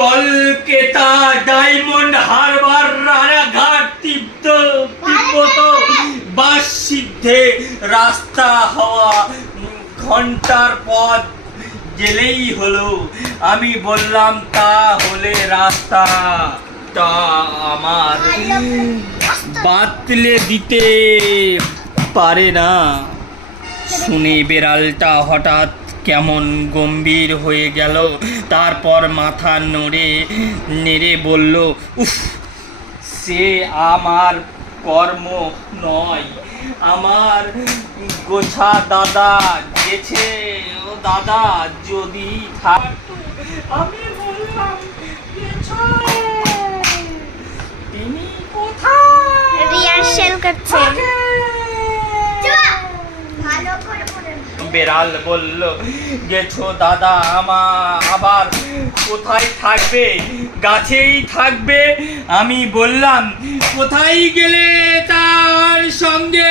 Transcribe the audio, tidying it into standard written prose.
Kolkata diamond Harbour Ranaghat তিব্বত বাস সিদ্ধে রাস্তা হওয়া ঘন্টার পথ গেলেই হলো। আমি বললাম তাহলে রাস্তাটা আমার বাতলে দিতে পারে না। শুনে বেড়ালটা হঠাৎ কেমন গম্ভীর হয়ে গেল, তারপর মাথা নেড়ে বলল, উফ, সে আমার কর্ম নয়, আমার গোছা দাদা গেছে। ও দাদা যদি আমি বললাম তিনি কোথায়? রিহার্সাল করছে। বেড়াল বলল, গেছো দাদা, আবার কোথায় থাকবে? গাছেই থাকবে। আমি বললাম, কোথায় গেলে তার সঙ্গে